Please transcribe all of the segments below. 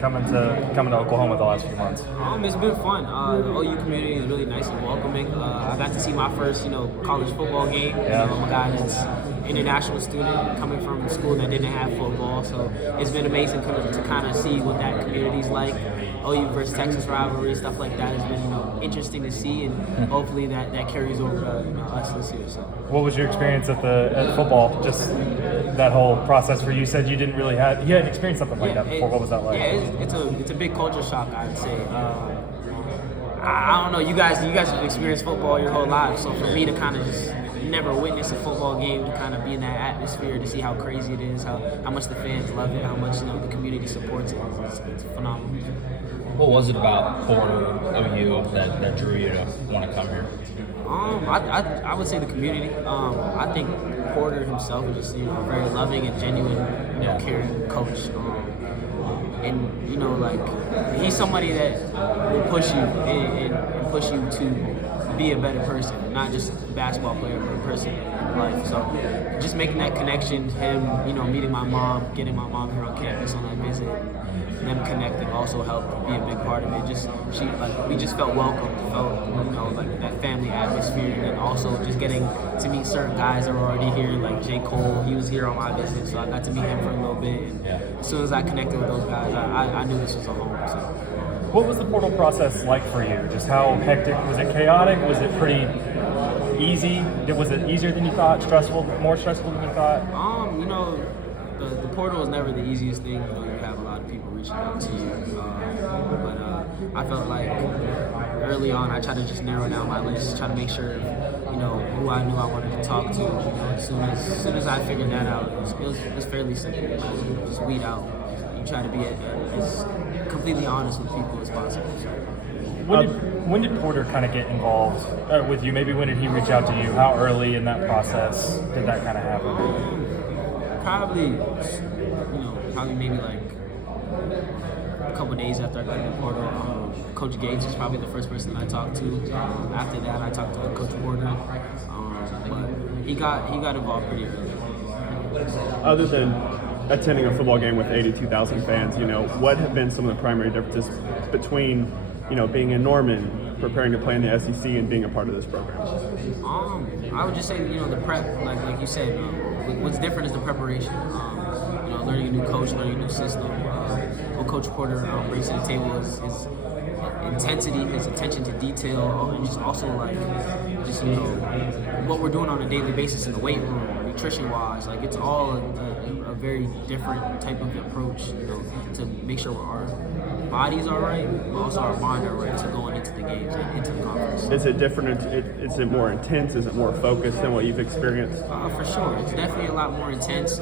coming to Oklahoma the last few months? It's been fun. The OU community is really nice and welcoming. I got to see my first, college football game. Yeah. I'm a guy that's international student coming from a school that didn't have football, so it's been amazing to kind of see what that community's like. OU versus Texas rivalry, stuff like that has been, interesting to see, and hopefully that carries over to us this year. So. What was your experience at football? Just that whole process where you said you hadn't experienced something like that before. What was that like? Yeah, it's a big culture shock, I'd say. I don't know. You guys have experienced football your whole life, so for me to kind of just never witness a football game, to kind of be in that atmosphere, to see how crazy it is, how much the fans love it, how much the community supports it, it's phenomenal. What was it about Porter, OU, that drew you to want to come here? I would say the community. I think Porter himself is just a very loving and genuine, caring coach. And he's somebody that will push you and push you to be a better person, not just a basketball player, but a person in life. So just making that connection, him, meeting my mom, getting my mom here on campus on that visit, them connecting also helped be a big part of it. We just felt welcome, felt like that family atmosphere, and then also just getting to meet certain guys that were already here, like J. Cole. He was here on my visit, so I got to meet him for a little bit. And as soon as I connected with those guys, I knew this was a home. So. What was the portal process like for you? Just how hectic? Was it chaotic? Was it pretty easy? Was it easier than you thought? Stressful? More stressful than you thought? The portal is never the easiest thing. You have a lot of people reaching out to you. But I felt like early on, I tried to just narrow down my list, try to make sure, who I knew I wanted to talk to. As soon as I figured that out, it was fairly simple. Just weed out. You try to be as completely honest with people as possible. So. When did Porter kind of get involved with you? Maybe when did he reach out to you? How early in that process did that kind of happen? Probably maybe like a couple days after I got in Porter. Coach Gates was probably the first person I talked to. After that, I talked to Coach Porter. But he got involved pretty early. Other than attending a football game with 82,000 fans, what have been some of the primary differences between, being in Norman, preparing to play in the SEC, and being a part of this program? I would just say, the prep, like you said, what's different is the preparation. Learning a new coach, learning a new system. What Coach Porter brings to the table is intensity, his attention to detail, and just also what we're doing on a daily basis in the weight room, nutrition-wise. Like, it's all a very different type of approach, to make sure our bodies are right, but also our mind are right, to going into the games and into the conference. Is it different? Is it more intense? Is it more focused than what you've experienced? For sure, it's definitely a lot more intense.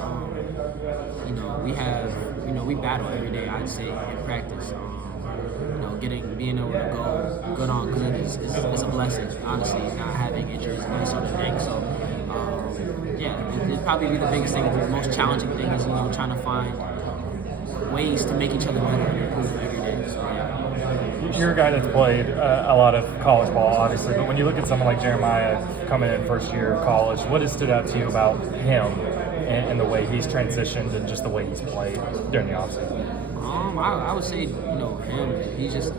We battle every day, I'd say, in practice. Being able to go good on good is a blessing, honestly, not having injuries and that sort of thing. So, it'd probably be the biggest thing. The most challenging thing is, trying to find ways to make each other better and improve every day. So, yeah. You're a guy that's played a lot of college ball, obviously, but when you look at someone like Jeremiah coming in first year of college, what has stood out to you about him and the way he's transitioned and just the way he's played during the offseason? I would say, him, he's just a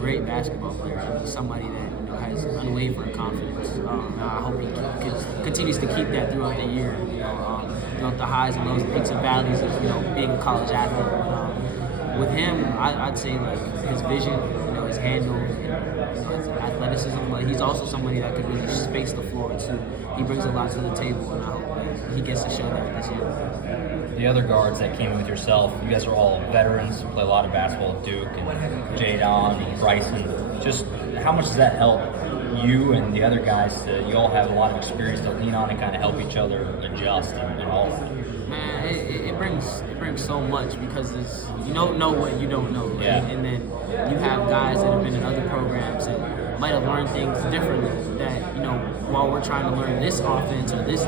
great basketball player. He's somebody that, has unwavering confidence. I hope he continues to keep that throughout the year. The highs and lows, the peaks and valleys of, being a college athlete. With him, I'd say, his vision, his handle, his athleticism, but he's also somebody that could really space the floor too. He brings a lot to the table, and I hope that he gets to show that this year. The other guards that came in with yourself, you guys are all veterans, play a lot of basketball at Duke, and Jadon and Bryson. Just how much does that help you and the other guys? You all have a lot of experience to lean on and kind of help each other adjust and all of it. Man, it brings so much, because you don't know what you don't know, right? Yeah. And then you have guys that have been in other programs and might have learned things differently that, while we're trying to learn this offense or this,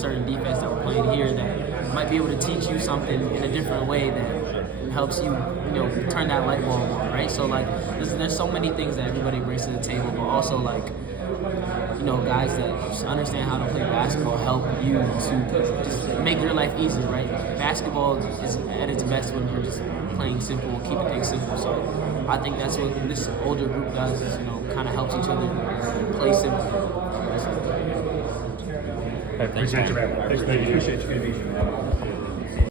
certain defense that we're playing here, that might be able to teach you something in a different way that helps you, turn that light bulb on, right? So, there's so many things that everybody brings to the table, but also, guys that just understand how to play basketball help you to just make your life easier, right? Basketball is at its best when you're just playing simple, keeping things simple. So I think that's what this older group does, is, kind of helps each other play simple. I appreciate you, man. Appreciate you.